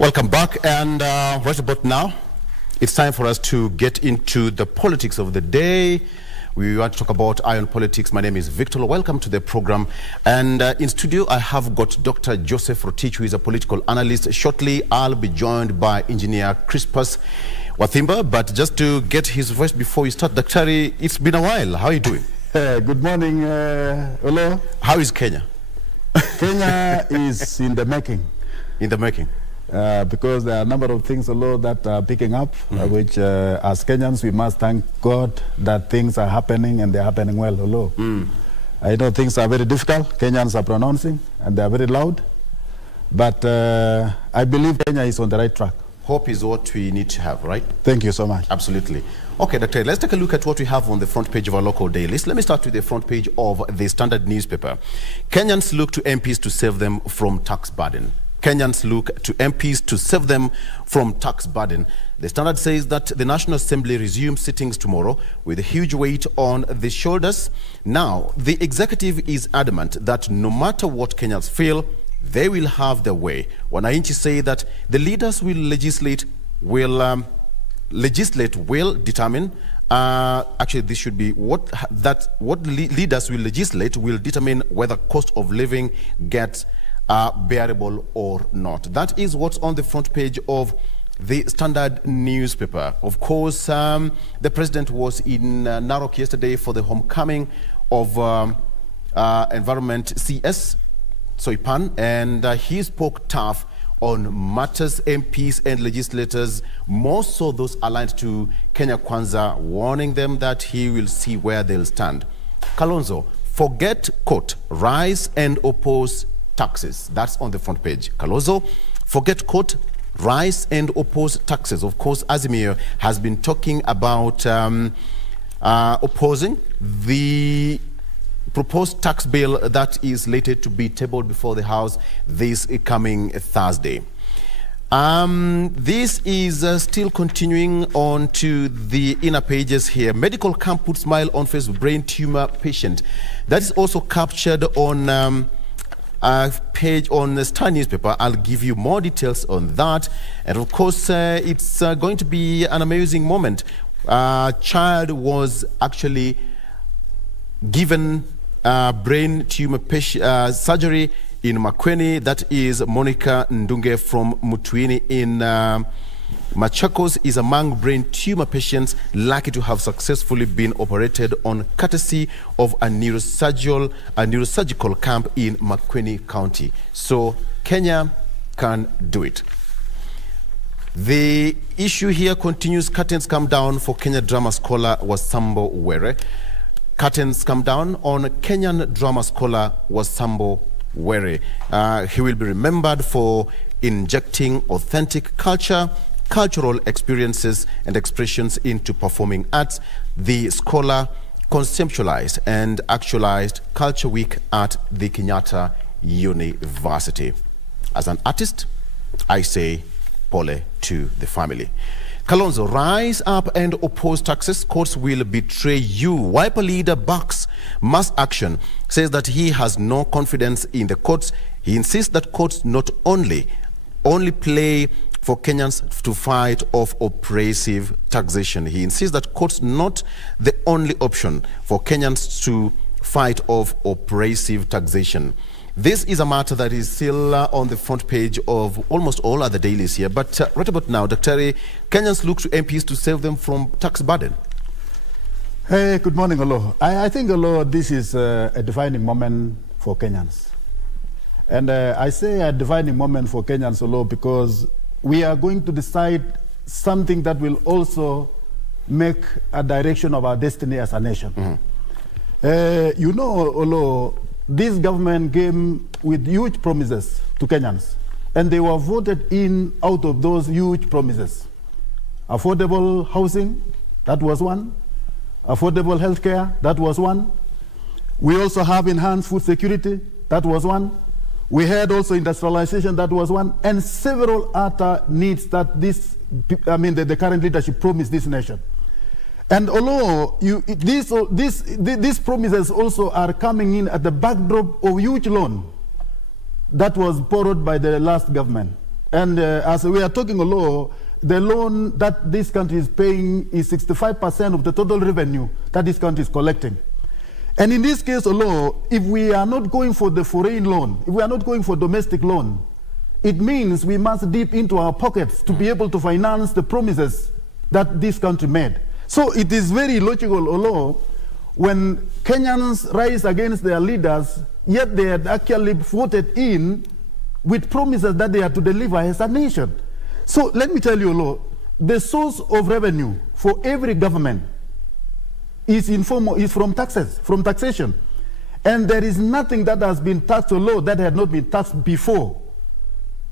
Welcome back, and right about now, it's time for us to get into the politics of the day. We want to talk about iron politics. My name is Victor. Welcome to the program. And in studio, I have got Dr. Joseph Rotich, who is a political analyst. Shortly, I'll be joined by engineer Chrispus Wathimba. But just to get his voice before we start, Daktari, it's been a while. How are you doing? Good morning, Oloo. How is Kenya? Kenya is in the making. In the making. Because there are a number of things, Oloo, that are picking up, which as Kenyans we must thank God that things are happening and they're happening well, Oloo. I know things are very difficult. Kenyans are pronouncing and they are very loud. But I believe Kenya is on the right track. Hope is what we need to have, right? Thank you so much. Absolutely. Okay, Doctor, let's take a look at what we have on the front page of our local dailies. Let me start with the front page of the Standard newspaper. Kenyans look to MPs to save them from tax burden. Kenyans look to MPs to save them from tax burden. The Standard says that the National Assembly resumes sittings tomorrow with a huge weight on the shoulders. Now, the executive is adamant that no matter what Kenyans feel, they will have their way. Wananchi say that the leaders will determine. Actually, this should be what the leaders will legislate will determine whether cost of living gets bearable or not. That is what's on the front page of the Standard newspaper. Of course, the president was in Narok yesterday for the homecoming of Environment CS, Soipan, and he spoke tough on matters MPs and legislators, more so those aligned to Kenya Kwanza, warning them that he will see where they'll stand. Kalonzo, forget court, rise and oppose taxes. That's on the front page. Kalonzo, forget court, rise and oppose taxes. Of course, Azimio has been talking about opposing the proposed tax bill that is slated to be tabled before the House this coming Thursday. This is still continuing on to the inner pages here. Medical camp puts smile on face of brain tumor patient. That is also captured on a page on the Star newspaper. I'll give you more details on that. And of course, it's going to be an amazing moment. A child was actually given brain tumor surgery in Makueni. That is Monica Ndunge from Mutuini in Machakos, is among brain tumor patients lucky to have successfully been operated on, courtesy of a neurosurgical camp in Makueni County. So Kenya can do it. The issue here continues. Curtains come down for Kenya drama scholar Wasambo Were. Curtains come down on Kenyan drama scholar Wasambo Were. He will be remembered for injecting authentic cultural experiences and expressions into performing arts. The scholar conceptualized and actualized Culture Week at the Kenyatta University. As an artist, I say pole to the family. Kalonzo, rise up and oppose taxes. Courts will betray you. Wiper leader backs mass action, says that he has no confidence in the courts. He insists that courts not only play for Kenyans to fight off oppressive taxation. He insists that courts not the only option for Kenyans to fight off oppressive taxation. This is a matter that is still on the front page of almost all other dailies here. But right about now, Dr. Kenyans look to MPs to save them from tax burden. Hey, good morning, Oloo. I think, Oloo, this is a defining moment for Kenyans. And I say a defining moment for Kenyans, Oloo, because we are going to decide something that will also make a direction of our destiny as a nation. You know, Oloo, this government came with huge promises to Kenyans, and they were voted in out of those huge promises. Affordable housing, that was one. Affordable healthcare, that was one. We also have enhanced food security, that was one. We had also industrialization, that was one, and several other needs that the current leadership promised this nation. And although these promises also are coming in at the backdrop of huge loan that was borrowed by the last government. And as we are talking Oloo, the loan that this country is paying is 65% of the total revenue that this country is collecting. And in this case Oloo, if we are not going for the foreign loan, if we are not going for domestic loan, it means we must dip into our pockets to be able to finance the promises that this country made. So it is very logical Oloo, when Kenyans rise against their leaders, yet they had actually voted in with promises that they are to deliver as a nation. So let me tell you, Oloo, the source of revenue for every government is from taxes, from taxation. And there is nothing that has been taxed Oloo that had not been taxed before.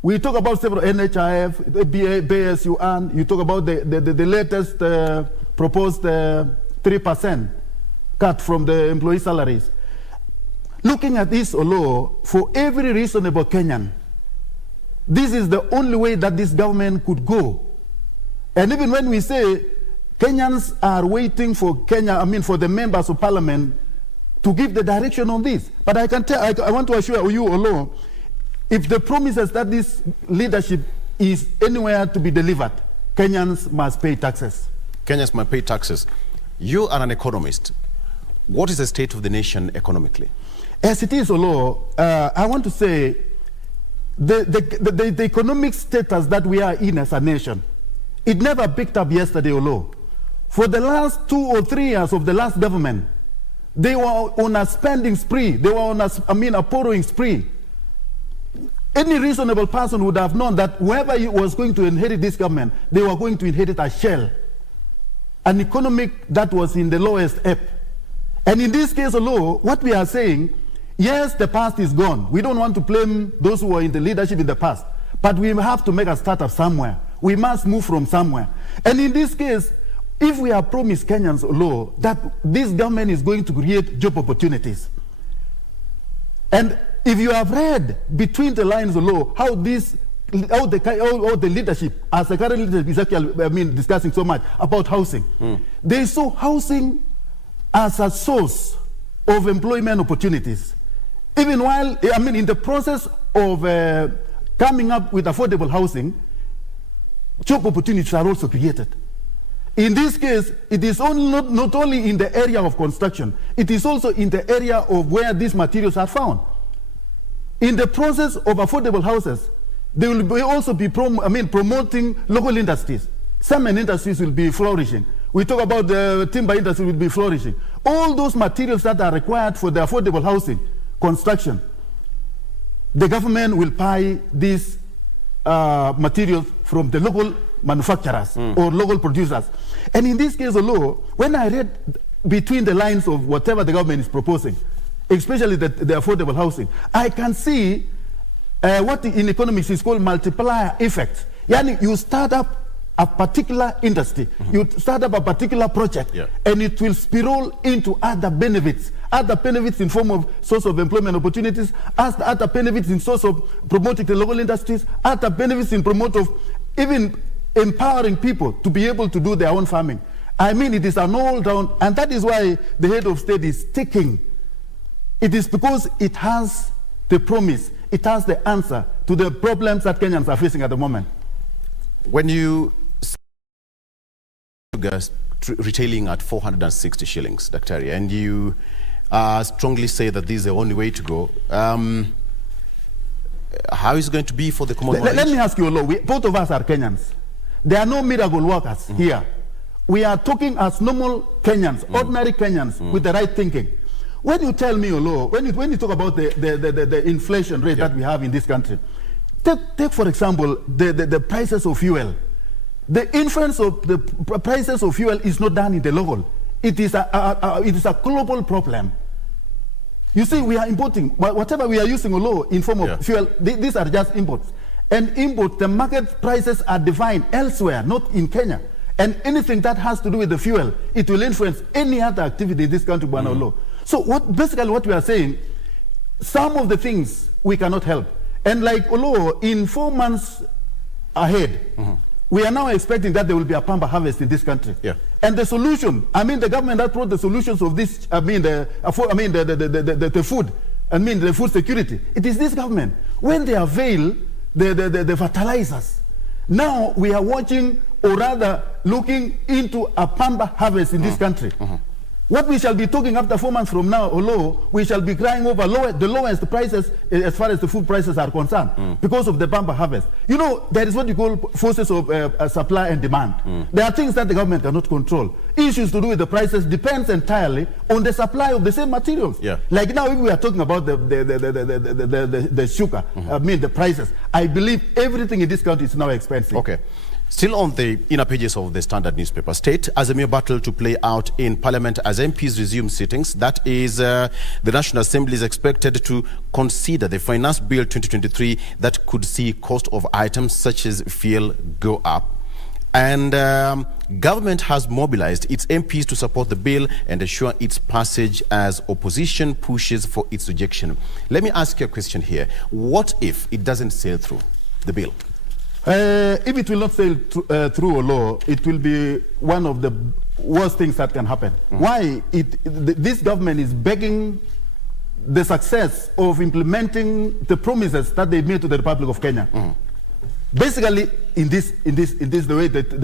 We talk about several NHIF, BSUN, you talk about the latest proposed 3% cut from the employee salaries. Looking at this Oloo, for every reasonable Kenyan, this is the only way that this government could go. And even when we say Kenyans are waiting for for the members of parliament to give the direction on this. But I can tell, I want to assure you Oloo, if the promises that this leadership is anywhere to be delivered, Kenyans must pay taxes. Kenyans must pay taxes. You are an economist. What is the state of the nation economically? As it is, Oloo, I want to say the economic status that we are in as a nation, it never picked up yesterday, Oloo. For the last 2 or 3 years of the last government, they were on a spending spree. They were on a borrowing spree. Any reasonable person would have known that whoever was going to inherit this government, they were going to inherit a shell, an economic that was in the lowest ebb. And in this case Oloo, what we are saying, yes, the past is gone. We don't want to blame those who were in the leadership in the past, but we have to make a start up somewhere. We must move from somewhere. And in this case, if we have promised Kenyans Oloo that this government is going to create job opportunities, and if you have read between the lines Oloo, how the leadership, as the current leadership is actually discussing so much about housing, they saw housing as a source of employment opportunities. Even while, in the process of coming up with affordable housing, job opportunities are also created. In this case, it is not only in the area of construction, it is also in the area of where these materials are found. In the process of affordable houses, they will also be promoting local industries. Cement industries will be flourishing. We talk about the timber industry will be flourishing. All those materials that are required for the affordable housing construction, the government will buy these materials from the local manufacturers or local producers. And in this case Oloo, when I read between the lines of whatever the government is proposing, especially the affordable housing, I can see what in economics is called multiplier effect. Yani you start up a particular industry, you start up a particular project, and it will spiral into other benefits in form of source of employment opportunities, other benefits in source of promoting the local industries, other benefits in promote of even empowering people to be able to do their own farming. It is an all-round, and that is why the head of state is taking. It is because it has the promise, it has the answer to the problems that Kenyans are facing at the moment. When you retailing at 460 shillings, Dr. and you strongly say that this is the only way to go, how is it going to be for the common Let me ask you, Oloo, both of us are Kenyans. There are no miracle workers here. We are talking as normal Kenyans, ordinary Kenyans with the right thinking. When you tell me, Oloo, when you talk about the inflation rate that we have in this country, take for example the prices of fuel. The influence of the prices of fuel is not done in the local. It is a global problem. You see, we are importing whatever we are using Oloo in form of fuel. These are just imports. And imports, the market prices are defined elsewhere, not in Kenya. And anything that has to do with the fuel, it will influence any other activity in this country, Oloo. So basically what we are saying, some of the things we cannot help. And like Oloo, in 4 months ahead, we are now expecting that there will be a pamba harvest in this country. And the solution, the government that brought the solutions of this, the food, the food security, it is this government. When they avail the fertilizers. Now we are watching, or rather looking into a pamba harvest in this country. What we shall be talking after 4 months from now, Oloo, we shall be crying over the lowest prices as far as the food prices are concerned because of the pamba harvest. You know, there is what you call forces of supply and demand. There are things that the government cannot control. Issues to do with the prices depends entirely on the supply of the same materials. Yeah. Like now, if we are talking about the sugar, I mean the prices, I believe everything in this country is now expensive. Okay. Still on the inner pages of the Standard newspaper, state as a mere battle to play out in Parliament as MPs resume sittings. That is, the National Assembly is expected to consider the Finance Bill 2023 that could see cost of items such as fuel go up. And government has mobilized its MPs to support the bill and assure its passage as opposition pushes for its rejection. Let me ask you a question here. What if it doesn't sail through, the bill? If it will not sail through a law, it will be one of the worst things that can happen. Why? This government is begging the success of implementing the promises that they made to the Republic of Kenya. Basically, in this the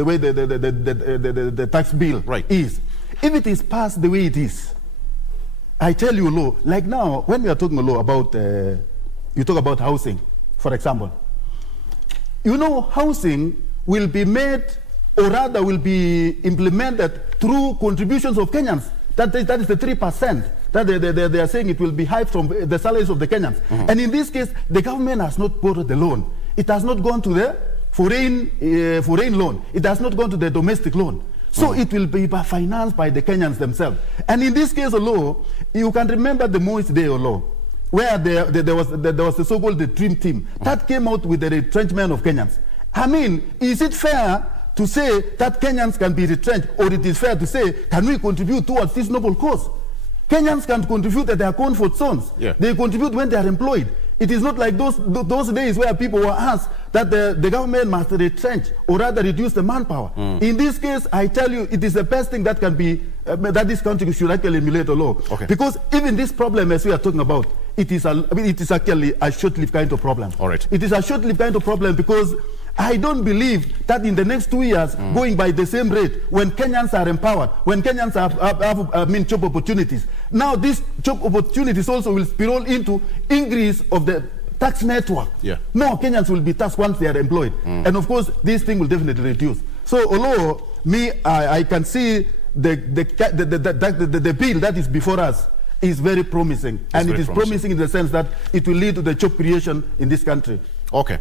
way the tax bill is. If it is passed the way it is, I tell you, law. Like now, when we are talking law about, you talk about housing, for example. You know, housing will be made, or rather will be implemented through contributions of Kenyans. That is the 3% that they are saying it will be hived from the salaries of the Kenyans. And in this case, the government has not borrowed the loan. It has not gone to the foreign loan. It has not gone to the domestic loan. So it will be financed by the Kenyans themselves. And in this case, Oloo, you can remember the Moist Day, Oloo, where there was the so-called Dream Team that came out with the retrenchment of Kenyans. I mean, is it fair to say that Kenyans can be retrenched, or it is fair to say, can we contribute towards this noble cause? Kenyans can contribute at their comfort zones. Yeah. They contribute when they are employed. It is not like those days where people were asked that the government must retrench or rather reduce the manpower. In this case, I tell you, it is the best thing that can be, that this country should actually emulate a law. Okay. Because even this problem, as we are talking about, it is actually a short-lived kind of problem. All right. It is a short-lived kind of problem because I don't believe that in the next 2 years, going by the same rate, when Kenyans are empowered, when Kenyans have job opportunities, now these job opportunities also will spiral into increase of the tax network. Yeah. No, Kenyans will be taxed once they are employed. And of course, this thing will definitely reduce. So, although I can see the bill that is before us is very promising. And it is promising in the sense that it will lead to the job creation in this country. Okay.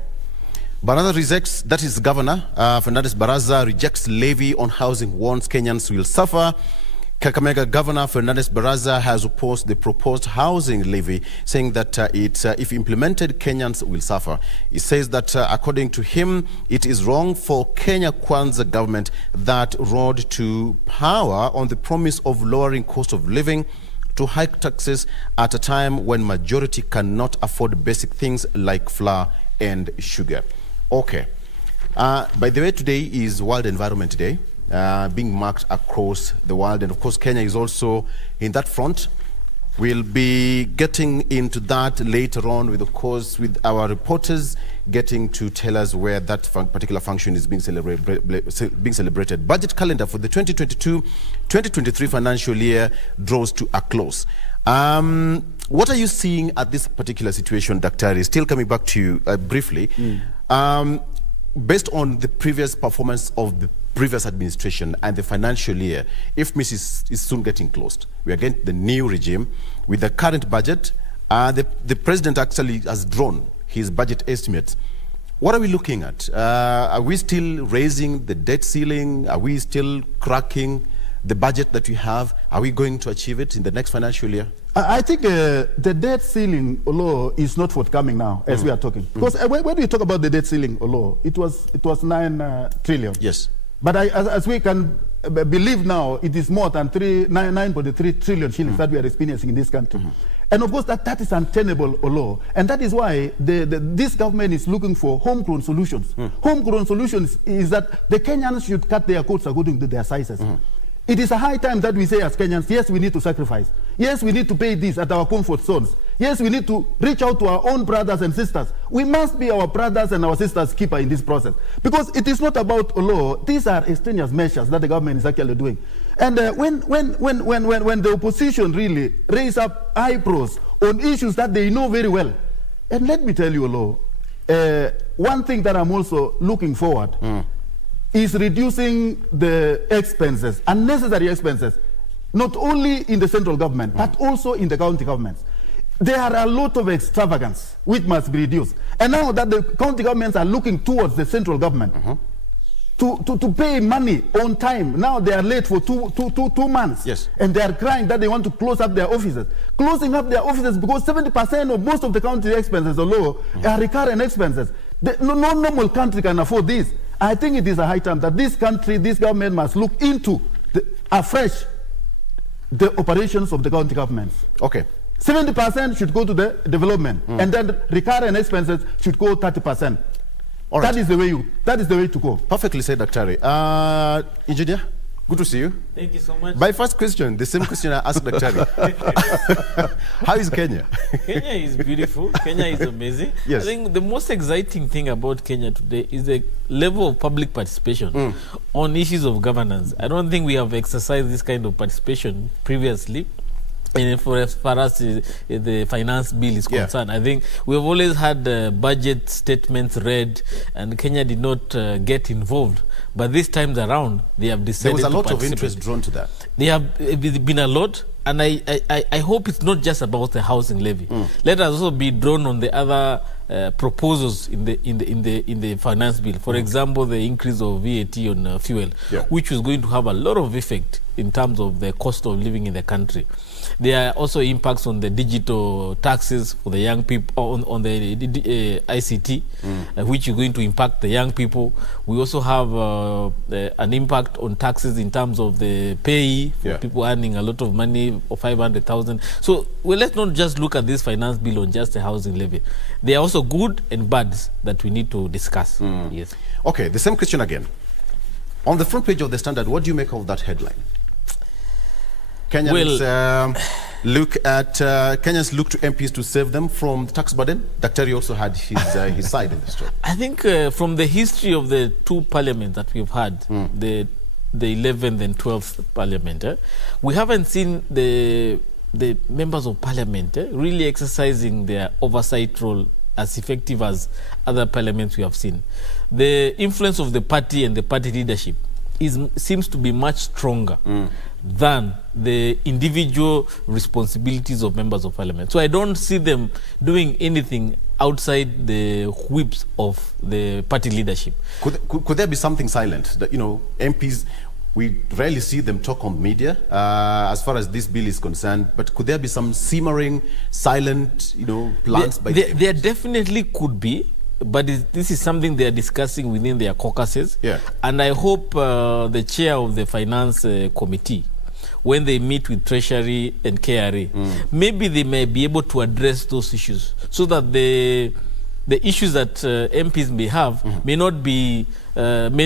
Baraza rejects, that is Governor Fernandes Baraza rejects levy on housing, warns Kenyans will suffer. Kakamega Governor Fernandes Baraza has opposed the proposed housing levy, saying that if implemented, Kenyans will suffer. He says that according to him, it is wrong for Kenya Kwanza government that rode to power on the promise of lowering cost of living to hike taxes at a time when majority cannot afford basic things like flour and sugar. Okay. By the way, today is World Environment Day, being marked across the world. And of course, Kenya is also in that front. We'll be getting into that later on with, of course, with our reporters getting to tell us where that particular function is being celebrated. Budget calendar for the 2022-2023 financial year draws to a close. What are you seeing at this particular situation, Dr. Still coming back to you briefly. Based on the previous performance of the previous administration and the financial year, if Mrs. is soon getting closed, we are getting the new regime with the current budget. The president actually has drawn his budget estimates. What are we looking at? Are we still raising the debt ceiling? Are we still cracking the budget that we have? Are we going to achieve it in the next financial year? I think the debt ceiling, Oloo, is not forthcoming now as we are talking. Because when we talk about the debt ceiling, Oloo, it was 9 trillion. Yes. But as we can believe now, it is more than 9.3 trillion shillings that we are experiencing in this country. And of course, that is untenable, Oloo. And that is why this government is looking for homegrown solutions. Homegrown solutions is that the Kenyans should cut their coats according to their sizes. It is a high time that we say as Kenyans, yes, we need to sacrifice. Yes, we need to pay this at our comfort zones. Yes, we need to reach out to our own brothers and sisters. We must be our brothers and our sisters' keeper in this process. Because it is not about Oloo. These are extraneous measures that the government is actually doing. And when the opposition really raise up eyebrows on issues that they know very well, and let me tell you, Oloo, one thing that I'm also looking forward is reducing the expenses, unnecessary expenses, not only in the central government, but also in the county governments. There are a lot of extravagance which must be reduced. And now that the county governments are looking towards the central government to pay money on time, now they are late for two months. Yes. And they are crying that they want to close up their offices. Closing up their offices because 70% of most of the county expenses are low, are recurrent expenses. No normal country can afford this. I think it is a high time that this country, this government must look into afresh the operations of the county governments. Okay. 70% should go to the development, and then recurrent expenses should go 30%. All right. That is the way to go. Perfectly said, Dr. Engineer, good to see you. Thank you so much. My first question, the same question I asked Dr. How is Kenya? Kenya is beautiful. Kenya is amazing. Yes. I think the most exciting thing about Kenya today is the level of public participation on issues of governance. I don't think we have exercised this kind of participation previously. And as far as the finance bill is concerned, I think we have always had budget statements read, and Kenya did not get involved. But this time around, they have decided to There was a lot of participate. interest drawn to that. There have been a lot, and I hope it's not just about the housing levy. Let us also be drawn on the other proposals in the finance bill. For example, the increase of VAT on fuel, which is going to have a lot of effect in terms of the cost of living in the country. There are also impacts on the digital taxes for the young people, on the ICT, which is going to impact the young people. We also have an impact on taxes in terms of the pay for people earning a lot of money, or 500,000. So let's not just look at this finance bill on just the housing levy. There are also good and bads that we need to discuss. Yes. Okay, the same question again. On the front page of the Standard, what do you make of that headline? Kenyans Kenyans look to MPs to save them from the tax burden. Dr. also had his side in this story. I think from the history of the two parliaments that we've had, the 11th and 12th parliament, we haven't seen the members of parliament really exercising their oversight role as effective as other parliaments we have seen. The influence of the party and the party leadership seems to be much stronger than the individual responsibilities of members of parliament. So I don't see them doing anything outside the whips of the party leadership. Could there be something silent that, MPs, we rarely see them talk on media as far as this bill is concerned, but could there be some simmering, silent, plans by the MPs? There definitely could be. But this is something they are discussing within their caucuses. And I hope the chair of the finance committee, when they meet with Treasury and KRA, maybe they may be able to address those issues so that the issues that MPs may have may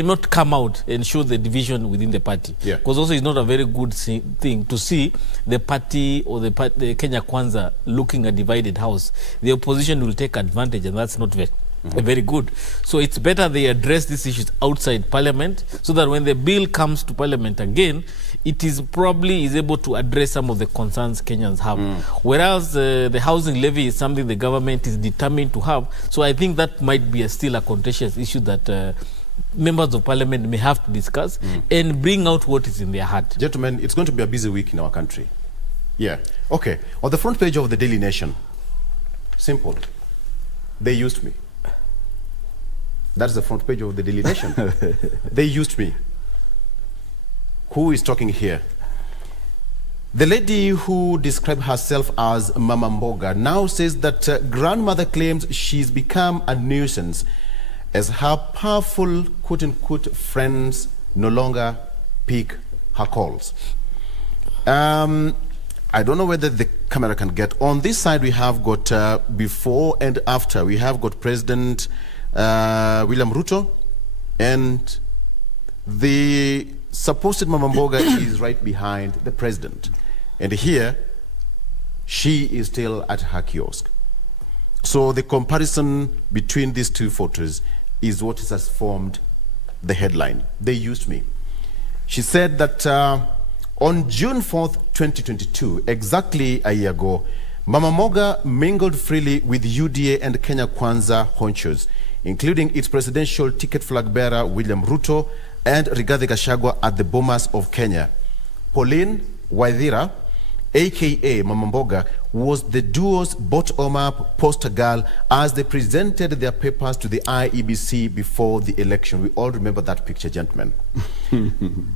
not come out and show the division within the party. Because also it's not a very good thing to see the party or the Kenya Kwanza looking a divided house. The opposition will take advantage, and that's not very good. So it's better they address these issues outside parliament so that when the bill comes to parliament again, it is probably able to address some of the concerns Kenyans have. Whereas the housing levy is something the government is determined to have. So I think that might be still a contentious issue that members of parliament may have to discuss and bring out what is in their heart. Gentlemen, it's going to be a busy week in our country. Okay. On the front page of the Daily Nation, simple. They used me. That's the front page of the Daily Nation. They used me. Who is talking here? The lady who described herself as Mama Mboga now says that grandmother claims she's become a nuisance as her powerful quote-unquote friends no longer pick her calls. I don't know whether the camera can get. On this side, we have got before and after. We have got President William Ruto, and the supposed Mama Mboga is right behind the president. And here, she is still at her kiosk. So the comparison between these two photos is what has formed the headline. They used me. She said that on June 4th, 2022, exactly a year ago, Mama Moga mingled freely with UDA and Kenya Kwanza honchos, including its presidential ticket flag bearer William Ruto and Rigathi Gachagua at the Bomas of Kenya. Pauline Wathimba, aka Mama Mboga, was the duo's bottom-up poster girl as they presented their papers to the IEBC before the election. We all remember that picture, gentlemen.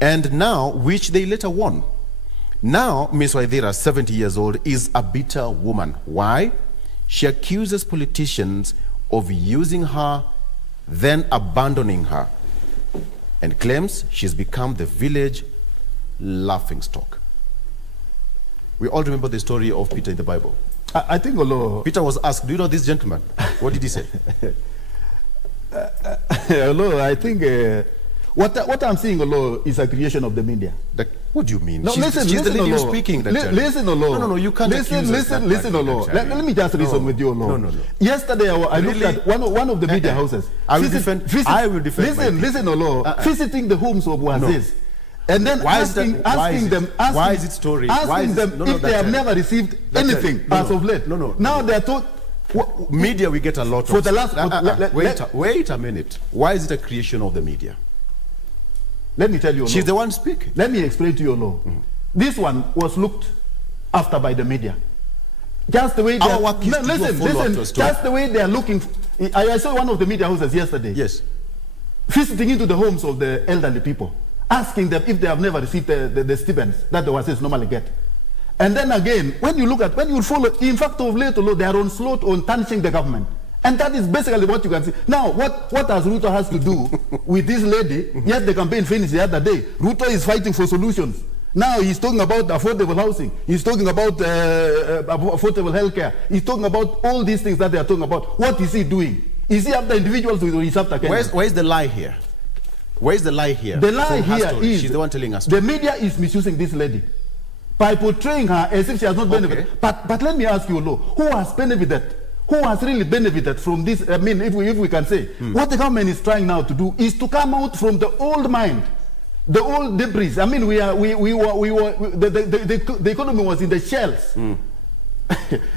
And now, which they later won. Now, Ms. Wathimba, 70 years old, is a bitter woman. Why? She accuses politicians of using her, then abandoning her, and claims she's become the village laughingstock. We all remember the story of Peter in the Bible. I think Oloo... Peter was asked, do you know this gentleman? What did he say? Oloo, I think what I'm seeing, Oloo, is a creation of the media. What do you mean? No, she's the lady who's speaking. Listen, Oloo. No, you can't listen, Oloo. Let me just reason with you, Oloo. No. Yesterday, I looked at one of the media houses. I will defend. Listen, Oloo. Visiting the homes of Wazis. And then asking them if they have never received anything as of late. No. Now they are told. Media, we get a lot for of. The last. Wait a minute. Why is it a creation of the media? Let me tell you, Oloo. She's the one speaking. Let me explain to you, Oloo. This one was looked after by the media. Just the way they are. Listen. Just the way they are looking. I saw one of the media houses yesterday. Yes. Visiting into the homes of the elderly people, asking them if they have never received the stipends that the Wazis normally get. And then again, when you follow, in fact, of late, they are on slot on tarnishing the government. And that is basically what you can see. Now, what does Ruto has to do with this lady? Yes, the campaign finished the other day. Ruto is fighting for solutions. Now he's talking about affordable housing. He's talking about affordable healthcare. He's talking about all these things that they are talking about. What is he doing? Is he after individuals or is he after Kenyans? Where's the lie here? Where's the lie here? The lie here is she's the one telling us. The media is misusing this lady by portraying her as if she has not benefited. But let me ask you, Oloo, who has benefited? Who has really benefited from this? I mean, if we can say, what the government is trying now to do is to come out from the old mind, the old debris. I mean, the economy was in the shells.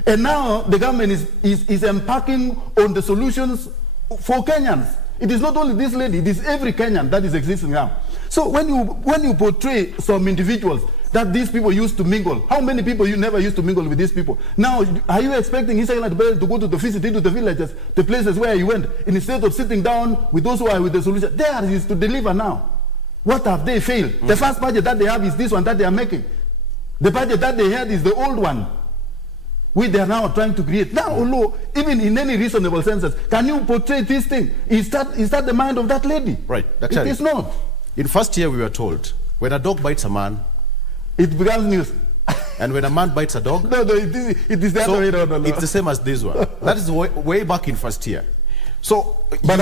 And now the government is embarking on the solutions for Kenyans. It is not only this lady, it is every Kenyan that is existing now. So when you portray some individuals that these people used to mingle, how many people you never used to mingle with these people? Now, are you expecting His Excellency to go to the visit into the villages, the places where you went, instead of sitting down with those who are with the solution? There is to deliver now. What have they failed? The first budget that they have is this one that they are making. The budget that they had is the old one, which they are now trying to create. Now, Oloo, even in any reasonable senses, can you portray this thing? Is that the mind of that lady? Right. It is not. In first year, we were told, when a dog bites a man, it becomes news. And when a man bites a dog, it is the other way around. It's the same as this one. That is way back in first year. So, but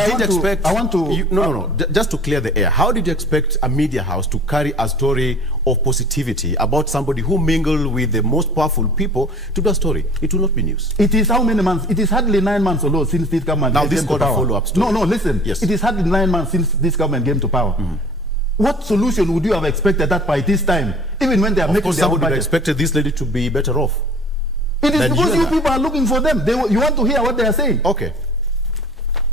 just to clear the air, how did you expect a media house to carry a story of positivity about somebody who mingled with the most powerful people to do a story? It will not be news. It is how many months? It is hardly 9 months or so since this government came to power. Now this got a follow-up story. No, listen. Yes. It is hardly 9 months since this government came to power. What solution would you have expected that by this time, even when they are making their own budget? Of course, somebody would have expected this lady to be better off. It is because you people are looking for them. You want to hear what they are saying. Okay.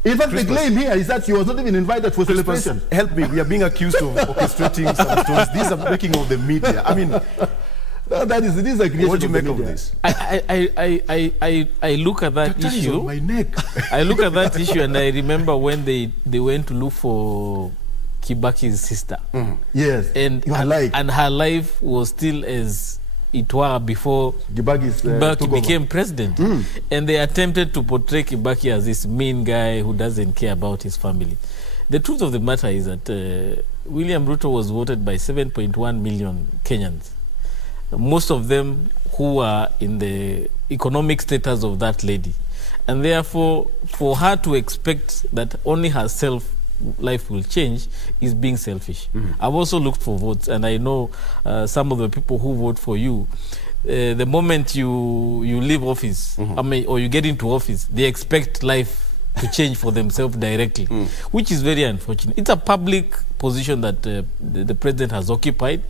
In fact, the claim here is that she was not even invited for celebration. Help me. We are being accused of orchestrating some stories. These are making of the media. I mean, this is a creation. What do you make of this? I look at that issue. On my neck. I look at that issue and I remember when they went to look for Kibaki's sister. Yes. And her life was still as it were before Kibaki became president. And they attempted to portray Kibaki as this mean guy who doesn't care about his family. The truth of the matter is that William Ruto was voted by 7.1 million Kenyans. Most of them who are in the economic status of that lady. And therefore, for her to expect that only herself life will change is being selfish. I've also looked for votes, and I know some of the people who vote for you, the moment you leave office, or you get into office, they expect life to change for themselves directly, which is very unfortunate. It's a public position that the president has occupied.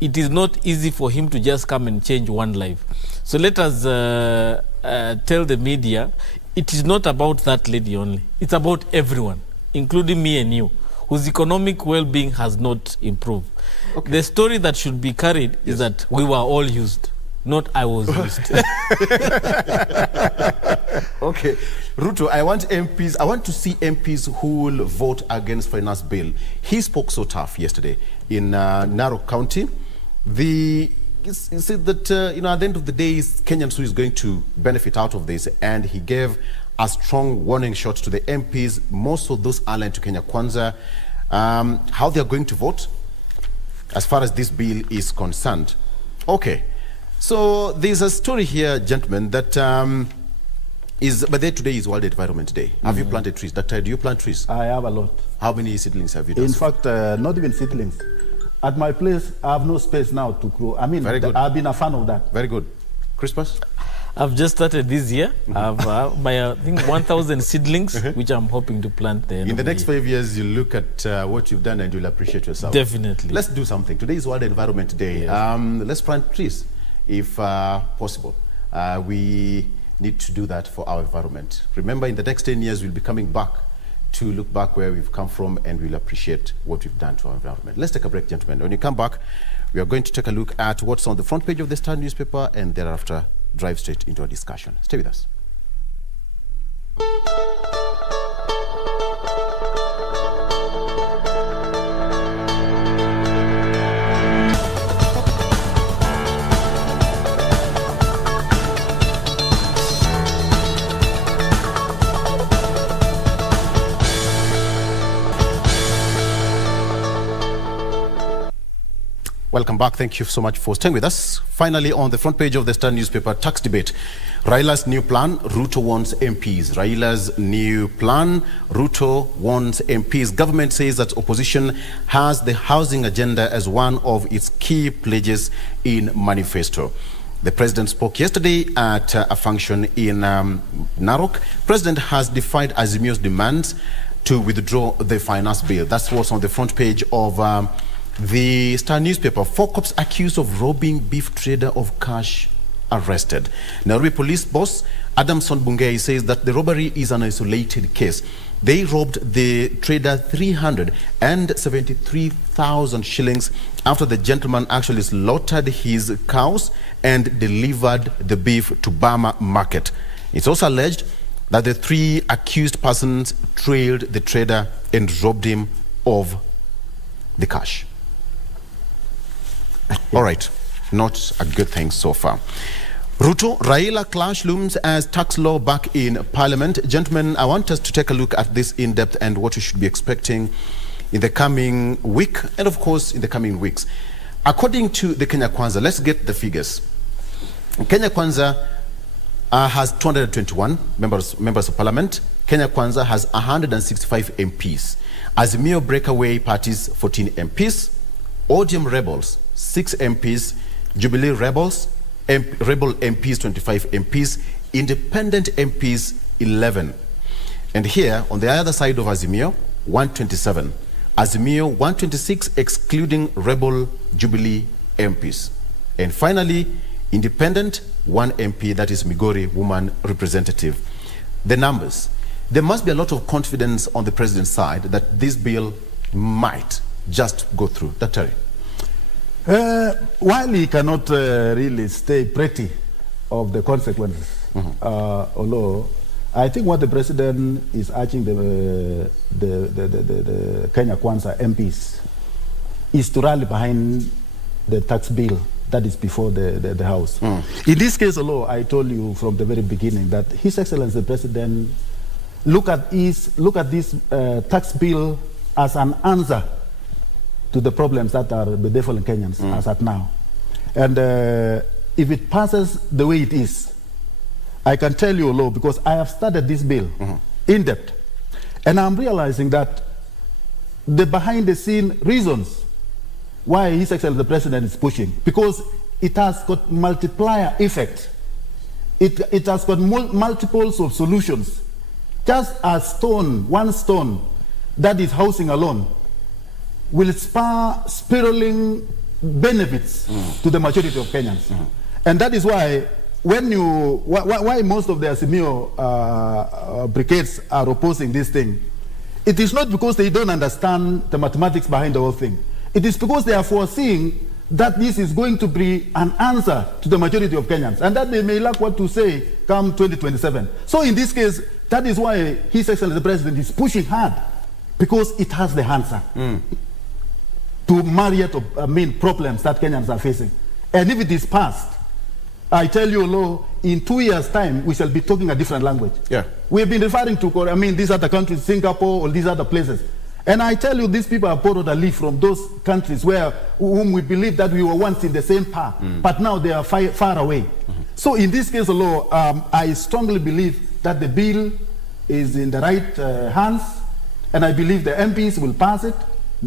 It is not easy for him to just come and change one life. So let us tell the media, it is not about that lady only. It's about everyone, including me and you, whose economic well-being has not improved. Okay. The story that should be carried is that we were all used, not I was used. Okay. Ruto, I want to see MPs who will vote against finance bill. He spoke so tough yesterday in Narok County. He said that, at the end of the day, it's Kenyans who is going to benefit out of this, and he gave a strong warning shot to the MPs, most of those aligned to Kenya Kwanza, how they are going to vote as far as this bill is concerned. Okay, so there's a story here, gentlemen, that but today is World Environment Day. Have you planted trees? Doctor, do you plant trees? I have a lot. How many seedlings have you done? In fact, not even seedlings. At my place, I have no space now to grow. I mean, I've been a fan of that. Very good. Chrispus? I've just started this year. I've I think 1,000 seedlings, which I'm hoping to plant there. In the next 5 years, you'll look at what you've done and you'll appreciate yourself. Definitely. Let's do something. Today is World Environment Day. Yes. Let's plant trees, if possible. We need to do that for our environment. Remember, in the next 10 years, we'll be coming back to look back where we've come from, and we'll appreciate what we've done to our environment. Let's take a break, gentlemen. When you come back, we are going to take a look at what's on the front page of the Star newspaper, and thereafter drive straight into a discussion. Stay with us. Welcome back. Thank you so much for staying with us. Finally, on the front page of the Star newspaper, tax debate. Raila's new plan, Ruto wants MPs. Raila's new plan, Ruto wants MPs. Government says that opposition has the housing agenda as one of its key pledges in manifesto. The president spoke yesterday at a function in Narok. President has defied Azimio's demands to withdraw the finance bill. That's what's on the front page of the Star newspaper. 4 cops accused of robbing beef trader of cash arrested. Nairobi police boss Adamson Bungei says that the robbery is an isolated case. They robbed the trader 373,000 shillings after the gentleman actually slaughtered his cows and delivered the beef to Bama market. It's also alleged that the 3 accused persons trailed the trader and robbed him of the cash. All right, not a good thing so far. Ruto, Raila clash looms as tax law back in Parliament. Gentlemen, I want us to take a look at this in depth and what you should be expecting in the coming week and, of course, in the coming weeks. According to the Kenya Kwanza, let's get the figures. Kenya Kwanza has 221 members of Parliament. Kenya Kwanza has 165 MPs. Azimio breakaway parties, 14 MPs. ODM rebels, 6 MPs. Jubilee rebels, rebel MPs, 25 MPs. Independent MPs, 11. And here, on the other side of Azimio, 127. Azimio, 126, excluding rebel Jubilee MPs. And finally, independent, 1 MP, that is Migori woman representative. The numbers. There must be a lot of confidence on the president's side that this bill might just go through. Dr. While he cannot really stay pretty of the consequences, Oloo, I think what the president is urging the Kenya Kwanza MPs is to rally behind the tax bill that is before the House. In this case, Oloo, I told you from the very beginning that His Excellency the President look at this tax bill as an answer to the problems that are bedefiling Kenyans as at now. And if it passes the way it is, I can tell you, Oloo, because I have studied this bill in depth, and I'm realizing that the behind-the-scene reasons why His Excellency the President is pushing, because it has got multiplier effect. It has got multiples of solutions. Just a stone, one stone that is housing alone will spur spiraling benefits to the majority of Kenyans. And that is why when why most of the Azimio brigades are opposing this thing, it is not because they don't understand the mathematics behind the whole thing. It is because they are foreseeing that this is going to be an answer to the majority of Kenyans, and that they may lack what to say come 2027. So in this case, that is why His Excellency the President is pushing hard, because it has the answer to myriad of problems that Kenyans are facing. And if it is passed, I tell you, Oloo, in 2 years' time, we shall be talking a different language. Yeah. We have been referring to, these other countries, Singapore, or these other places. And I tell you, these people have borrowed a leaf from those countries whom we believe that we were once in the same path, but now they are far away. So in this case, Oloo, I strongly believe that the bill is in the right hands, and I believe the MPs will pass it,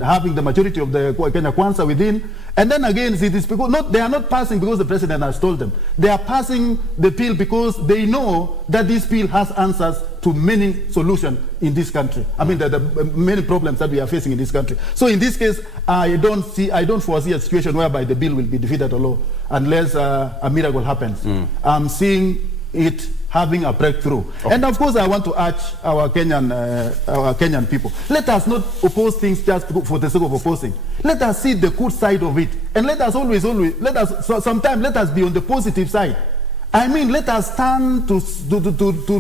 having the majority of the Kenya Kwanza within. And then again, it is because they are not passing because the president has told them. They are passing the bill because they know that this bill has answers to many solutions in this country. The many problems that we are facing in this country. So in this case, I don't foresee a situation whereby the bill will be defeated alone unless a miracle happens. I'm seeing it having a breakthrough. Okay. And of course, I want to urge our Kenyan people. Let us not oppose things just for the sake of opposing. Let us see the good side of it. And let us sometimes let us be on the positive side. Let us stand to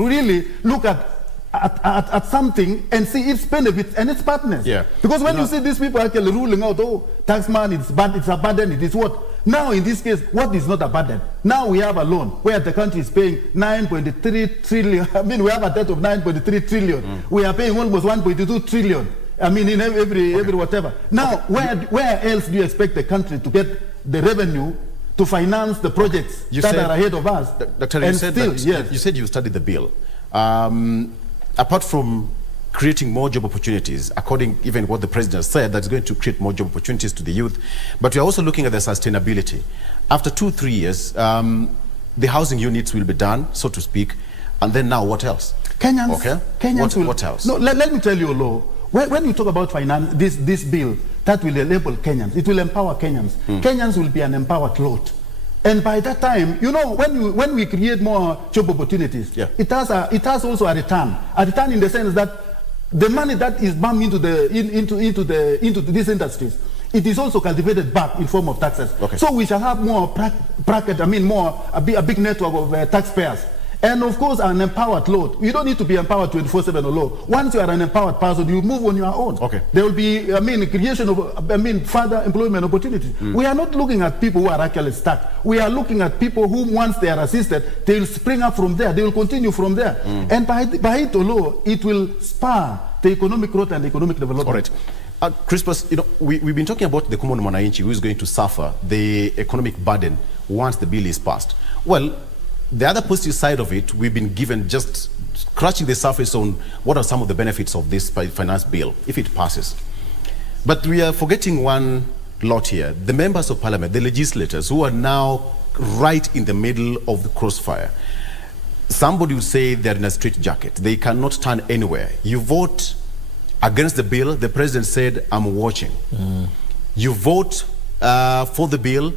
really look at something and see its benefits and its partners. Yeah. Because when you see these people actually ruling out, tax man, it's a burden, it is what? Now, in this case, what is not a burden? Now we have a loan where the country is paying 9.3 trillion. We have a debt of 9.3 trillion. We are paying almost 1.2 trillion. In every whatever. Now, where else do you expect the country to get the revenue to finance the projects that are ahead of us? Dr. You said you studied the bill. Apart from creating more job opportunities, according even what the president said, that's going to create more job opportunities to the youth. But we're also looking at the sustainability. After 2-3 years, the housing units will be done, so to speak. And then now what else? Kenyans what else? No, let me tell you, Oloo, when you talk about finance, this bill, that will enable Kenyans. It will empower Kenyans. Kenyans will be an empowered lot. And by that time, when we create more job opportunities, it has also a return. A return in the sense that the money that is bumped into these industries, it is also cultivated back in form of taxes. Okay. So we shall have more a big network of taxpayers. And of course, an empowered lot. You don't need to be empowered 24/7 or low. Once you are an empowered person, you move on your own. Okay. There will be, creation of, further employment opportunities. We are not looking at people who are actually stuck. We are looking at people who, once they are assisted, they will spring up from there. They will continue from there. And by it, Oloo, it will spur the economic growth and the economic development. All right. Chrispus, we've been talking about the common mwananchi who is going to suffer the economic burden once the bill is passed. Well, the other positive side of it, we've been given just scratching the surface on what are some of the benefits of this finance bill, if it passes. But we are forgetting one lot here. The members of parliament, the legislators, who are now right in the middle of the crossfire. Somebody would say they're in a straitjacket. They cannot turn anywhere. You vote against the bill, the president said, I'm watching. You vote for the bill,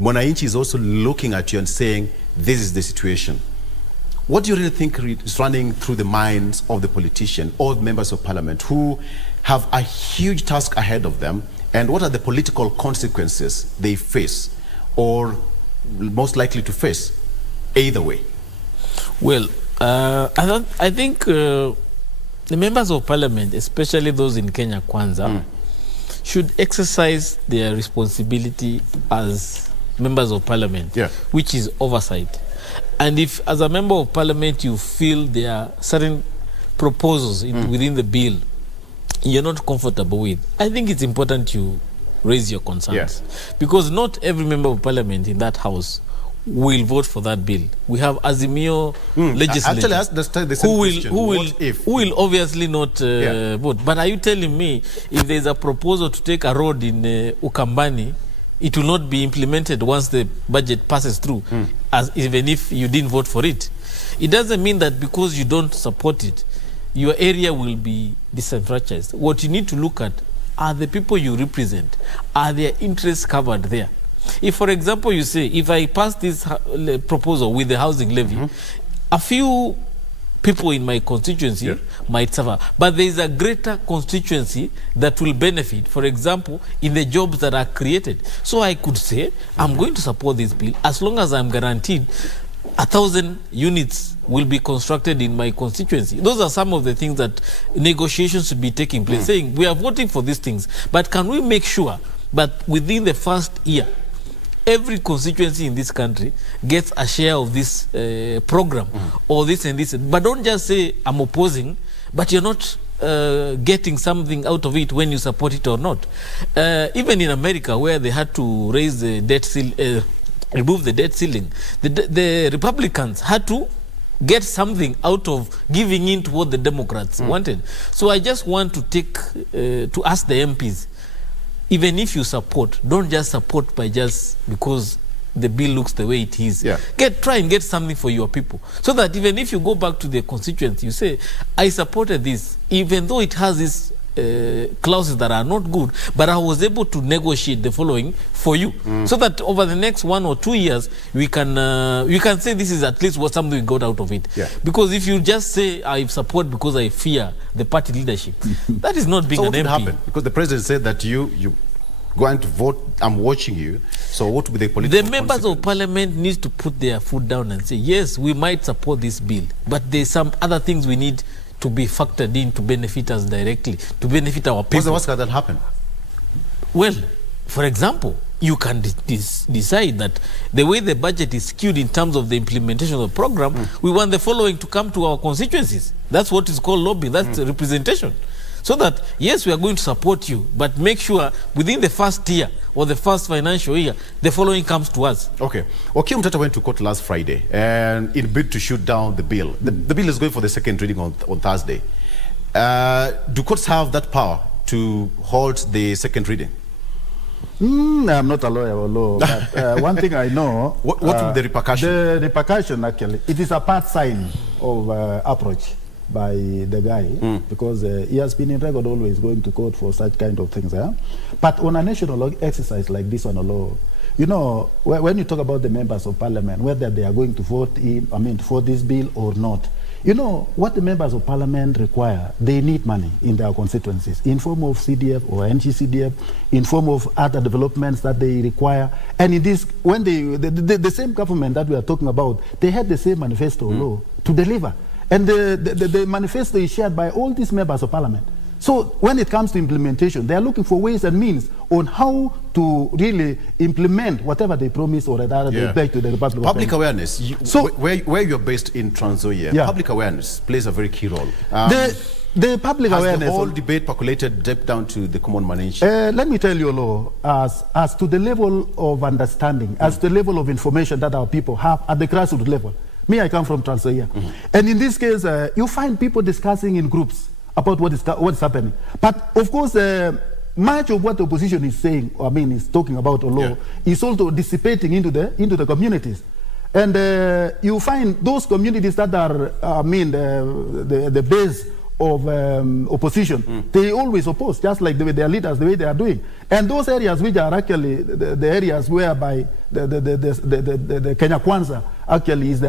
mwananchi is also looking at you and saying, this is the situation. What do you really think is running through the minds of the politician or members of parliament who have a huge task ahead of them, and what are the political consequences they face or most likely to face either way? Well, I think the members of parliament, especially those in Kenya Kwanza, should exercise their responsibility as members of parliament, which is oversight. And if as a member of parliament you feel there are certain proposals within the bill you're not comfortable with, I think it's important you raise your concerns. Because not every member of parliament in that house will vote for that bill. We have Azimio legislators who will obviously not vote. But are you telling me if there's a proposal to take a road in Ukambani, it will not be implemented once the budget passes through, as even if you didn't vote for it. It doesn't mean that because you don't support it, your area will be disenfranchised. What you need to look at are the people you represent. Are their interests covered there? If, for example, you say, if I pass this proposal with the housing levy, a few people in my constituency might suffer, but there is a greater constituency that will benefit, for example, in the jobs that are created. So I could say, I'm going to support this bill as long as I'm guaranteed 1,000 units will be constructed in my constituency. Those are some of the things that negotiations should be taking place, saying we are voting for these things, but can we make sure that within the first year, every constituency in this country gets a share of this program or this and this. But don't just say, I'm opposing, but you're not getting something out of it when you support it or not. Even in America, where they had to raise the debt ceiling, remove the debt ceiling, the Republicans had to get something out of giving in to what the Democrats wanted. So I just want to to ask the MPs, even if you support, don't just support by just because the bill looks the way it is. Try and get something for your people, so that even if you go back to the constituency, you say, I supported this, even though it has these clauses that are not good, but I was able to negotiate the following for you, so that over the next 1 or 2 years, we can say this is at least what something we got out of it. Because if you just say, I support because I fear the party leadership, that is not being an MP. What will happen? Because the president said that you going to vote, I'm watching you. So what will the political The members of parliament need to put their foot down and say, yes, we might support this bill, but there's some other things we need to be factored in to benefit us directly, to benefit our people. What's going to happen? Well, for example, you can decide that the way the budget is skewed in terms of the implementation of the program, we want the following to come to our constituencies. That's what is called lobbying. That's representation. So that, yes, we are going to support you, but make sure within the first year or the first financial year, the following comes to us. Okay. Okiya Mtata went to court last Friday and in bid to shoot down the bill. The bill is going for the second reading on Thursday. Do courts have that power to halt the second reading? I'm not a lawyer or law, but one thing I know... What will be the repercussion? The repercussion, actually, it is a part sign of approach by the guy, because he has been in record always going to court for such kind of things. But on a national exercise like this one, Oloo, you know, when you talk about the members of parliament, whether they are going to vote for this bill or not, you know, what the members of parliament require, they need money in their constituencies, in form of CDF or NGCDF, in form of other developments that they require. And in this, when the same government that we are talking about, they had the same manifesto, Oloo, to deliver. And the manifesto is shared by all these members of parliament. So when it comes to implementation, they are looking for ways and means on how to really implement whatever they promise or rather they pledge to the Republic. Public awareness. So where you're based in Trans Nzoia, public awareness plays a very key role. The public awareness. The whole debate percolated deep down to the common man. Let me tell you, Oloo, as to the level of understanding, as to the level of information that our people have at the grassroots level. Me, I come from Trans Nzoia. And in this case, you find people discussing in groups about what is happening. But of course, much of what the opposition is saying, is talking about Oloo, is also dissipating into the communities. And you find those communities that are, the base of opposition, they always oppose, just like their leaders, the way they are doing. And those areas which are actually the areas whereby the Kenya Kwanza actually is,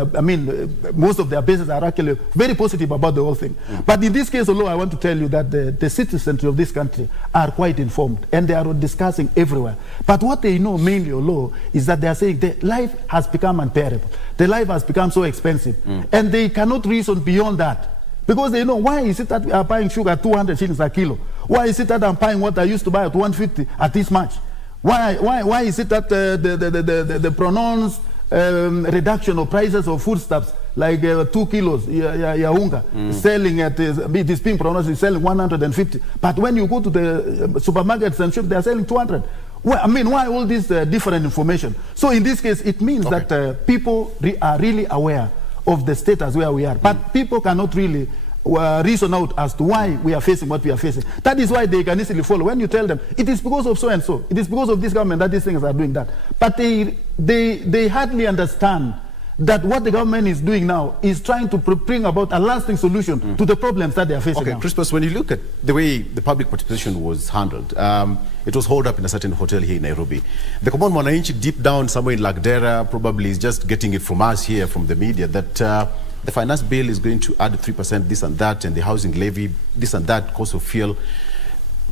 most of their bases are actually very positive about the whole thing. But in this case, although I want to tell you that the citizens of this country are quite informed and they are discussing everywhere. But what they know mainly, although, is that they are saying that life has become unbearable. The life has become so expensive. And they cannot reason beyond that. Because they know, why is it that we are buying sugar at 200 shillings a kilo? Why is it that I'm buying what I used to buy at 150 at this much? Why is it that the pronounced reduction of prices of foodstuffs, like 2 kilos, unga, selling at, this being pronounced is selling 150. But when you go to the supermarkets and shops, they are selling 200. Well, why all this different information? So in this case, it means that people are really aware of the status where we are. But people cannot really reason out as to why we are facing what we are facing. That is why they can easily follow. When you tell them, it is because of so and so, it is because of this government that these things are doing that. But they hardly understand that what the government is doing now is trying to bring about a lasting solution to the problems that they are facing now. Chrispus, when you look at the way the public participation was handled, it was holed up in a certain hotel here in Nairobi. The common mwananchi deep down somewhere in Lagdera probably is just getting it from us here, from the media, that the finance bill is going to add 3% this and that, and the housing levy, this and that, cost of fuel.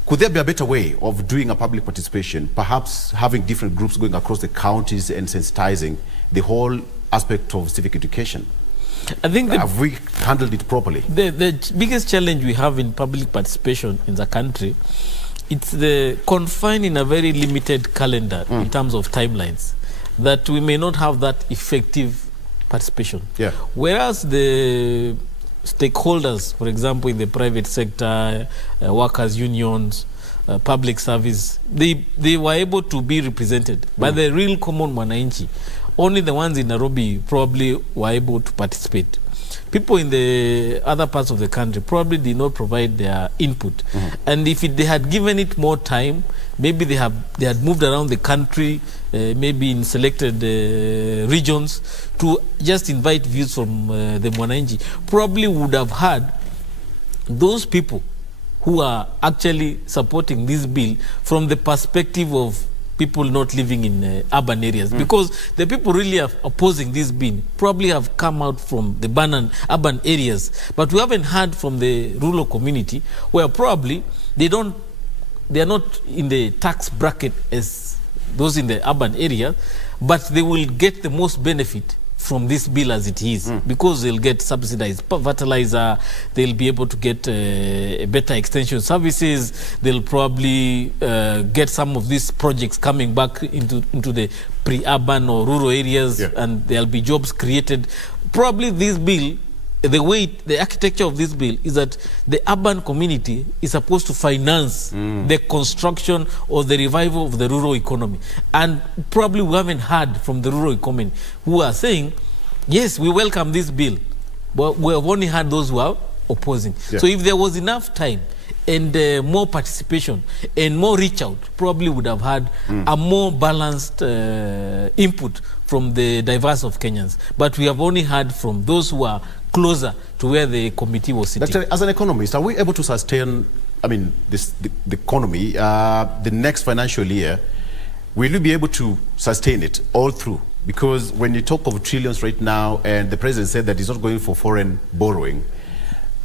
Could there be a better way of doing a public participation, perhaps having different groups going across the counties and sensitizing the whole aspect of civic education? I think have we handled it properly? The biggest challenge we have in public participation in the country, it's the confined in a very limited calendar in terms of timelines, that we may not have that effective participation. Yeah. Whereas the stakeholders, for example, in the private sector, workers' unions, public service, they were able to be represented by the real common mwananchi. Only the ones in Nairobi probably were able to participate. People in the other parts of the country probably did not provide their input. And if they had given it more time, maybe they had moved around the country, maybe in selected regions, to just invite views from the mwananchi, probably would have had those people who are actually supporting this bill from the perspective of people not living in urban areas, because the people really are opposing this bill probably have come out from the urban areas, but we haven't heard from the rural community, where probably they are not in the tax bracket as those in the urban area, but they will get the most benefit from this bill as it is, because they'll get subsidized fertilizer, they'll be able to get better extension services, they'll probably get some of these projects coming back into the pre-urban or rural areas, and there'll be jobs created. Probably this bill, the architecture of this bill is that the urban community is supposed to finance the construction or the revival of the rural economy. And probably we haven't heard from the rural economy who are saying, yes, we welcome this bill, but we have only heard those who are opposing. So if there was enough time and more participation and more reach out, probably would have had a more balanced input from the diverse of Kenyans. But we have only heard from those who are closer to where the committee was sitting. Doctor, as an economist, are we able to sustain, the economy, the next financial year? Will you be able to sustain it all through? Because when you talk of trillions right now, and the president said that he's not going for foreign borrowing,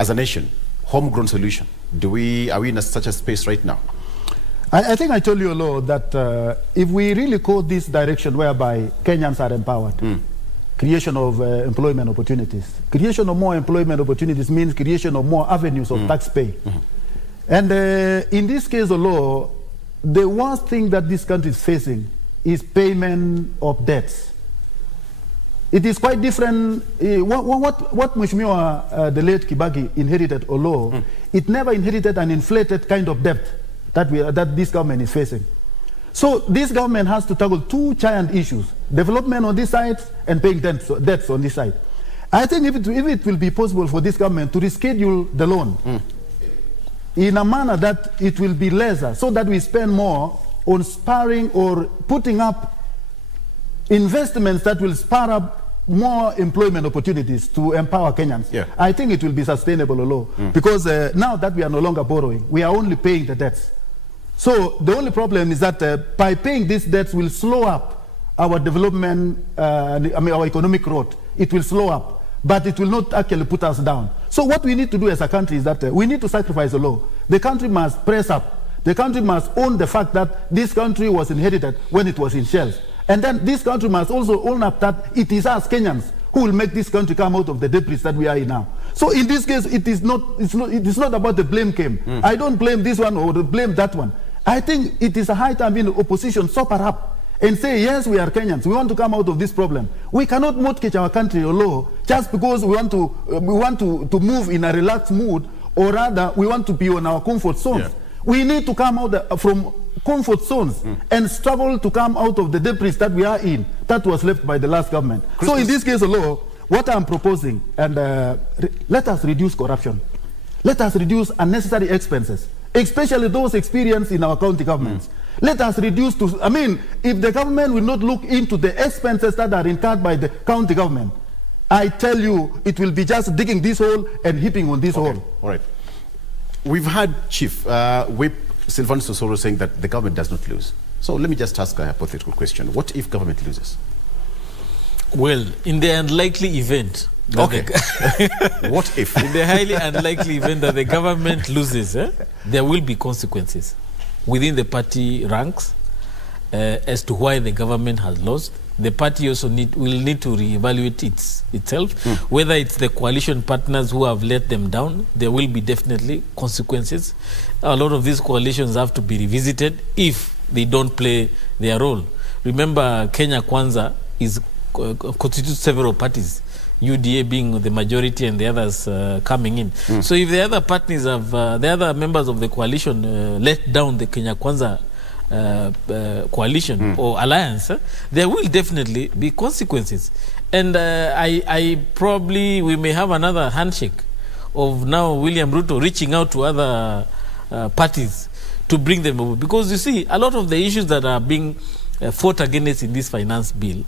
as a nation, homegrown solution, are we in such a space right now? I think I told you, Oloo, that if we really go this direction whereby Kenyans are empowered, creation of employment opportunities. Creation of more employment opportunities means creation of more avenues of tax pay. And in this case, Oloo, the worst thing that this country is facing is payment of debts. It is quite different. What Mheshimiwa, the late Kibaki inherited, Oloo, it never inherited an inflated kind of debt that this government is facing. So this government has to tackle two giant issues: development on this side and paying debts on this side. I think if it will be possible for this government to reschedule the loan in a manner that it will be lesser, so that we spend more on spurring or putting up investments that will spur up more employment opportunities to empower Kenyans. I think it will be sustainable, Oloo, because now that we are no longer borrowing, we are only paying the debts. So the only problem is that by paying these debts will slow up our development, our economic growth. It will slow up, but it will not actually put us down. So what we need to do as a country is that we need to sacrifice the law. The country must press up. The country must own the fact that this country was inherited when it was in shells. And then this country must also own up that it is us Kenyans who will make this country come out of the debris that we are in now. So in this case, it is not about the blame game. I don't blame this one or blame that one. I think it is a high time in the opposition sober up and say, yes, we are Kenyans. We want to come out of this problem. We cannot mortgage our country, Oloo, just because we want to move in a relaxed mood, or rather we want to be on our comfort zones. We need to come out from comfort zones and struggle to come out of the debris that we are in, that was left by the last government. So in this case, Oloo, what I'm proposing, and let us reduce corruption. Let us reduce unnecessary expenses, especially those experienced in our county governments. Let us reduce to, I mean, if the government will not look into the expenses that are incurred by the county government, I tell you, it will be just digging this hole and heaping on this hole. All right. We've had Chief Whip Sylvanus Osoro saying that the government does not lose. So let me just ask a hypothetical question. What if government loses? Well, in the unlikely event, okay. What if? In the highly unlikely event that the government loses, there will be consequences within the party ranks as to why the government has lost. The party also will need to reevaluate itself. Whether it's the coalition partners who have let them down, there will be definitely consequences. A lot of these coalitions have to be revisited if they don't play their role. Remember, Kenya Kwanza constitutes several parties, UDA being the majority and the others coming in. So if the other partners have, the other members of the coalition let down the Kenya Kwanza coalition or alliance, there will definitely be consequences. And I probably, we may have another handshake of now William Ruto reaching out to other parties to bring them over. Because you see, a lot of the issues that are being fought against in this finance bill,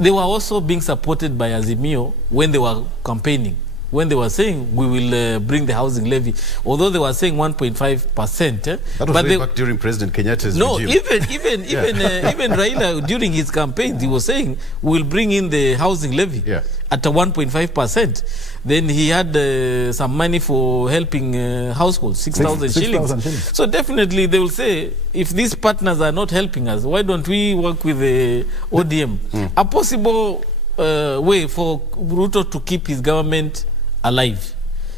they were also being supported by Azimio when they were campaigning, when they were saying we will bring the housing levy, although they were saying 1.5%. That was way back during President Kenyatta's regime. Even Raila during his campaign, he was saying we will bring in the housing levy at a 1.5%. Then he had some money for helping households, 6,000 shillings. So definitely they will say, if these partners are not helping us, why don't we work with the ODM? A possible way for Ruto to keep his government alive.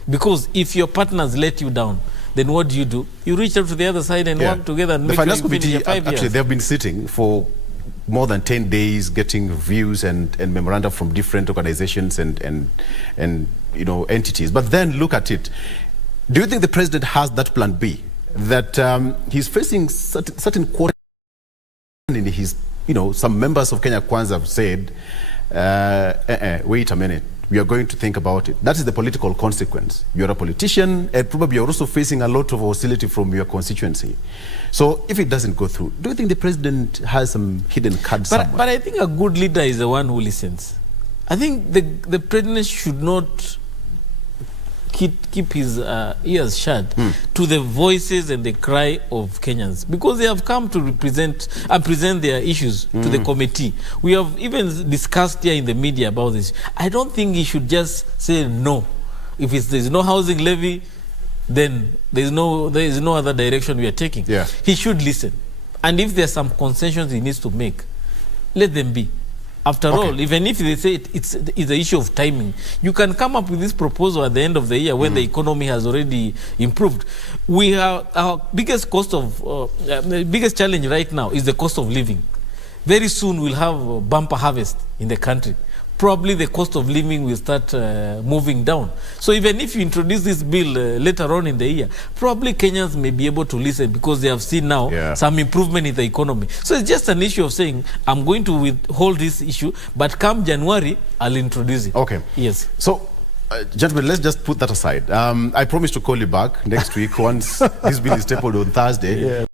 Because if your partners let you down, then what do? You reach out to the other side and work together and the make Finance sure you Committee, finish 5 years. actually, they've been sitting for more than 10 days getting views and memoranda from different organizations and you know, entities. But then look at it. Do you think the president has that plan B? That he's facing certain quarter in his, you know, some members of Kenya Kwanza have said, wait a minute, we are going to think about it. That is the political consequence. You're a politician and probably you're also facing a lot of hostility from your constituency. So if it doesn't go through, do you think the president has some hidden cards somewhere? But I think a good leader is the one who listens. I think the president should not keep his ears shut to the voices and the cry of Kenyans, because they have come to represent and present their issues to the committee. We have even discussed here in the media about this. I don't think he should just say no. If there's no housing levy, then there is no other direction we are taking. He should listen. And if there's some concessions he needs to make, let them be. After all, even if they say it's the issue of timing, you can come up with this proposal at the end of the year when the economy has already improved. We have our biggest biggest challenge right now is the cost of living. Very soon we'll have a bumper harvest in the country. Probably the cost of living will start moving down. So even if you introduce this bill later on in the year, probably Kenyans may be able to listen because they have seen now some improvement in the economy. So it's just an issue of saying, I'm going to withhold this issue, but come January, I'll introduce it. Okay. Yes. So, gentlemen, let's just put that aside. I promise to call you back next week once this bill is tabled on Thursday.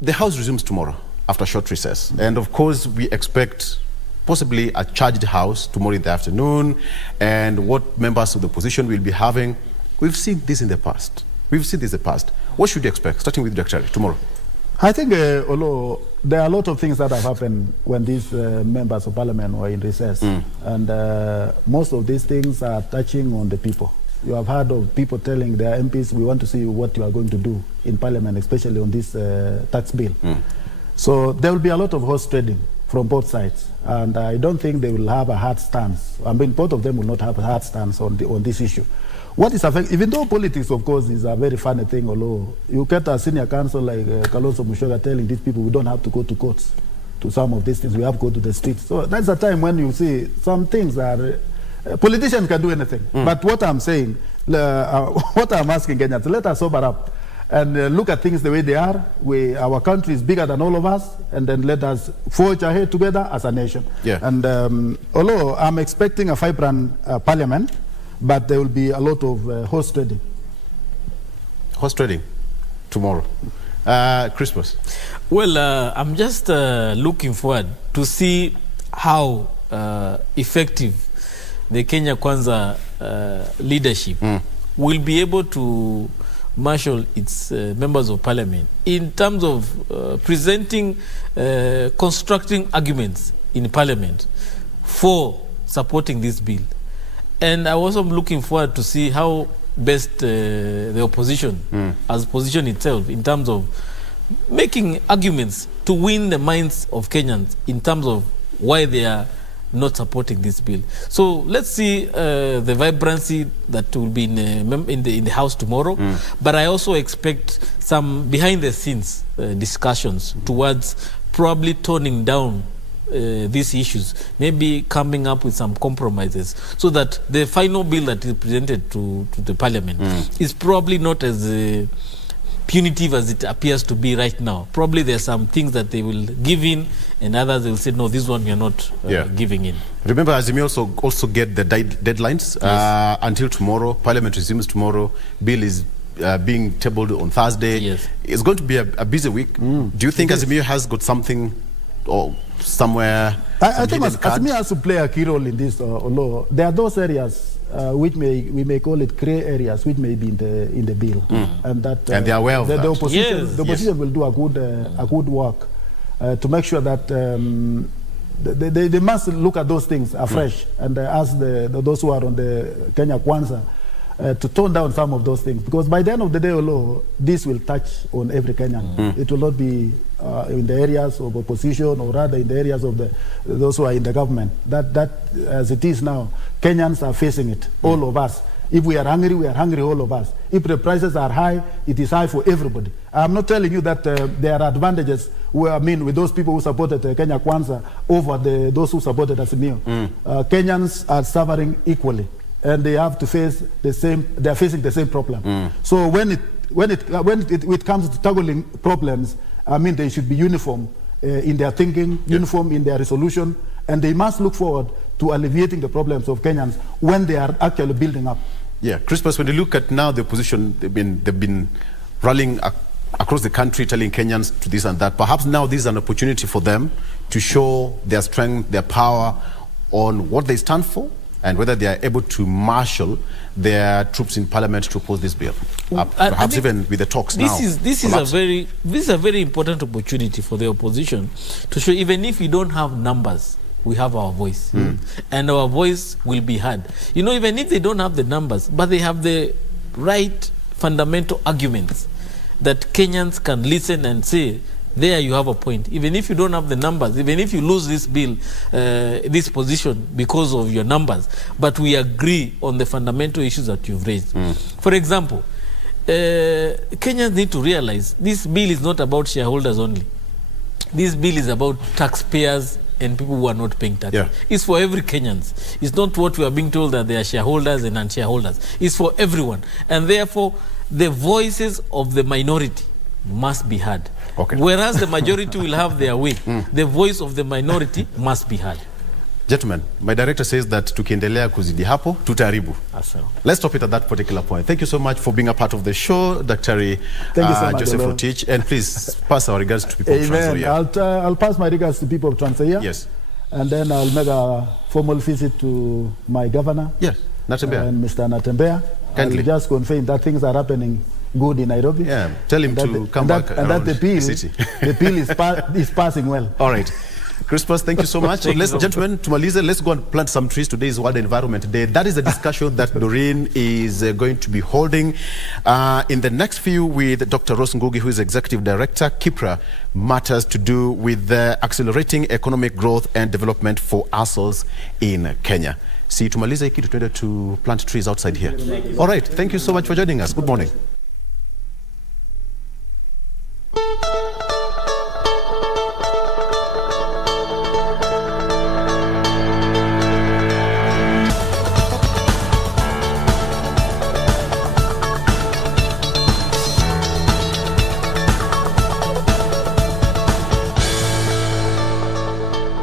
The House resumes tomorrow after a short recess. And of course, we expect possibly a charged House tomorrow in the afternoon, and what members of the opposition will be having. We've seen this in the past. What should you expect, starting with Dr. tomorrow? I think, Oloo, there are a lot of things that have happened when these members of parliament were in recess. And most of these things are touching on the people. You have heard of people telling their MPs, we want to see what you are going to do in parliament, especially on this tax bill. So there will be a lot of horse trading from both sides. And I don't think they will have a hard stance. I mean, both of them will not have a hard stance on this issue. What is affecting, even though politics, of course, is a very funny thing, although you get a senior counsel like Kalonzo Musyoka telling these people we don't have to go to courts to some of these things, we have to go to the streets. So that's a time when you see some things are, politicians can do anything. But what I'm saying, what I'm asking Kenyans, let us sober up and look at things the way they are. Our country is bigger than all of us, and then let us forge ahead together as a nation. And although I'm expecting a vibrant parliament, but there will be a lot of horse trading. Horse trading tomorrow. Chrispus. Well, I'm just looking forward to see how effective the Kenya Kwanza leadership will be able to marshal its members of parliament in terms of presenting constructing arguments in parliament for supporting this bill. And I also am looking forward to see how best the opposition has positioned itself in terms of making arguments to win the minds of Kenyans in terms of why they are not supporting this bill. So let's see the vibrancy that will be in the House tomorrow. But I also expect some behind the scenes discussions towards probably toning down these issues, maybe coming up with some compromises so that the final bill that is presented to the parliament is probably not as punitive as it appears to be right now. Probably there are some things that they will give in and others they will say, no, this one we are not giving in. Remember, Azimio also get the deadlines until tomorrow. Parliament resumes tomorrow. Bill is being tabled on Thursday. Yes. It's going to be a busy week. Do you think Azimio has got something or somewhere? I think Azimio has to play a key role in this, Oloo. There are those areas which we may call it grey areas, which may be in the bill, and they are aware of that. The opposition will do a good work to make sure that they must look at those things afresh and ask those who are on the Kenya Kwanza to tone down some of those things, because by the end of the day, Oloo, this will touch on every Kenyan. It will not be in the areas of opposition, or rather in the areas of those who are in the government. That as it is now, Kenyans are facing it, all of us. If we are hungry, all of us. If the prices are high, it is high for everybody. I'm not telling you that there are advantages with those people who supported Kenya Kwanza over those who supported Azimio. Kenyans are suffering equally, and they have to face the same. They are facing the same problem. So when it comes to tackling problems, they should be uniform in their thinking, uniform in their resolution, and they must look forward to alleviating the problems of Kenyans when they are actually building up. Yeah, Chrispus, when you look at now the opposition, they've been rallying across the country, telling Kenyans to this and that. Perhaps now this is an opportunity for them to show their strength, their power on what they stand for, and whether they are able to marshal their troops in parliament to oppose this bill. Perhaps even with the talks now. This is a very important opportunity for the opposition to show, even if we don't have numbers, we have our voice, and our voice will be heard. You know, even if they don't have the numbers, but they have the right fundamental arguments that Kenyans can listen and say, there you have a point. Even if you don't have the numbers, even if you lose this bill, this position because of your numbers, but we agree on the fundamental issues that you've raised. For example, Kenyans need to realize this bill is not about shareholders only. This bill is about taxpayers and people who are not paying tax. It's for every Kenyans. It's not what we are being told that they are shareholders and non-shareholders. It's for everyone. And therefore, the voices of the minority must be heard. Whereas the majority will have their way, the voice of the minority must be heard. Gentlemen, my director says that tukiendelea kuzidi hapo, tutaharibu. Let's stop it at that particular point. Thank you so much for being a part of the show, Dr. Joseph Rotich. And please pass our regards to people of Trans Nzoia. I'll pass my regards to people of Trans Nzoia. Yes. And then I'll make a formal visit to my governor. Yes, Natembea. And Mr. Natembea. Kindly. I'll just confirm that things are happening good in Nairobi. Yeah, tell him to come back and that the bill is passing well. All right. Chrispus, thank you so much. So gentlemen, tumalize, let's go and plant some trees. Today is World Environment Day. That is a discussion that Doreen is going to be holding in the next few with Dr. Rose Ngugi, who is Executive Director, KIPRA, matters to do with accelerating economic growth and development for ourselves in Kenya. See, tumalize hiki tuende to plant trees outside here. All right, thank you so much for joining us. Good morning.